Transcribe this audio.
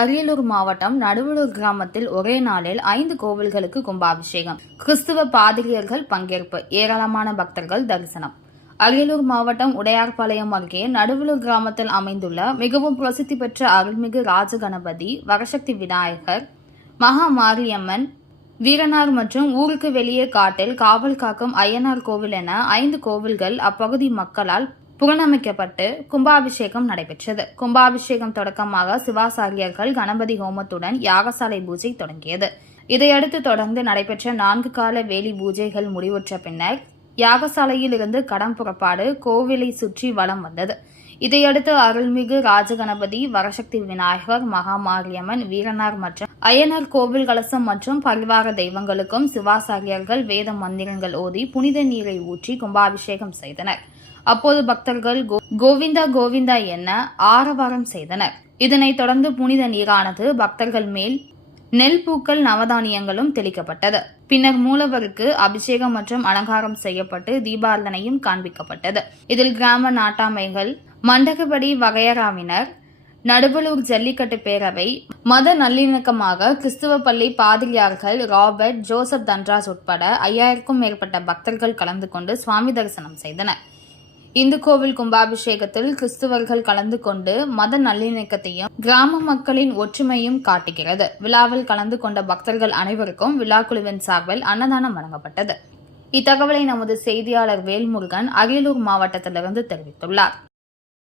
அரியலூர் மாவட்டம் நடுவலூர் கிராமத்தில் ஒரே நாளில் 5 கோவில்களுக்கு கும்பாபிஷேகம். கிறிஸ்துவ பாதிரியார்கள் பங்கேற்பு. ஏராளமான பக்தர்கள் தரிசனம். அரியலூர் மாவட்டம் உடையார்பாளையம் அருகே நடுவலூர் கிராமத்தில் அமைந்துள்ள மிகவும் பிரசித்தி பெற்ற அருள்மிகு ராஜகணபதி, வரசக்தி விநாயகர், மகா மாரியம்மன், வீரனார் மற்றும் ஊருக்கு வெளியே காட்டில் காவல் காக்கும் ஐயனார் கோவில் என 5 கோவில்கள் அப்பகுதி மக்களால் புனரமைக்கப்பட்டு கும்பாபிஷேகம் நடைபெற்றது. கும்பாபிஷேகம் தொடக்கமாக சிவாசாரியர்கள் கணபதி ஹோமத்துடன் யாகசாலை பூஜை தொடங்கியது. இதையடுத்து தொடர்ந்து நடைபெற்ற 4 கால வேலி பூஜைகள் முடிவுற்ற பின்னர் யாகசாலையில் இருந்து கடம் புறப்பாடு கோவிலை சுற்றி வலம் வந்தது. இதையடுத்து அருள்மிகு ராஜகணபதி, வரசக்தி விநாயகர், மகா மாரியம்மன், வீரனார் மற்றும் ஐயனார் கோவில் கலசம் மற்றும் பரிவார தெய்வங்களுக்கும் சிவாசாரியர்கள் வேத மந்திரங்கள் ஓதி புனித நீரை ஊற்றி கும்பாபிஷேகம் செய்தனர். அப்போது பக்தர்கள் கோவிந்தா கோவிந்தா என ஆரவாரம் செய்தனர். இதனைத் தொடர்ந்து புனித நீரானது பக்தர்கள் மேல் நெல், பூக்கள், நவதானியங்களும் தெளிக்கப்பட்டது. பின்னர் மூலவருக்கு அபிஷேகம் மற்றும் அலங்காரம் செய்யப்பட்டு தீபாரதனையும் காண்பிக்கப்பட்டது. இதில் கிராம நாட்டாமைகள், மண்டகப்படி வகையறாவினர், நடுவலூர் ஜல்லிக்கட்டு பேரவை, மத நல்லிணக்கமாக கிறிஸ்துவ பள்ளி பாதிரியார்கள் ராபர்ட், ஜோசப் தன்ராஜ் உட்பட 5000க்கும் மேற்பட்ட பக்தர்கள் கலந்து கொண்டு சுவாமி தரிசனம் செய்தனர். இந்து கோவில் கும்பாபிஷேகத்தில் கிறிஸ்துவர்கள் கலந்து கொண்டு மத நல்லிணக்கத்தையும் கிராம மக்களின் ஒற்றுமையும் காட்டுகிறது. விழாவில் கலந்து கொண்ட பக்தர்கள் அனைவருக்கும் விழாக்குழுவின் சார்பில் அன்னதானம் வழங்கப்பட்டது. இத்தகவலை நமது செய்தியாளர் வேல்முருகன் அரியலூர் மாவட்டத்திலிருந்து தெரிவித்துள்ளார்.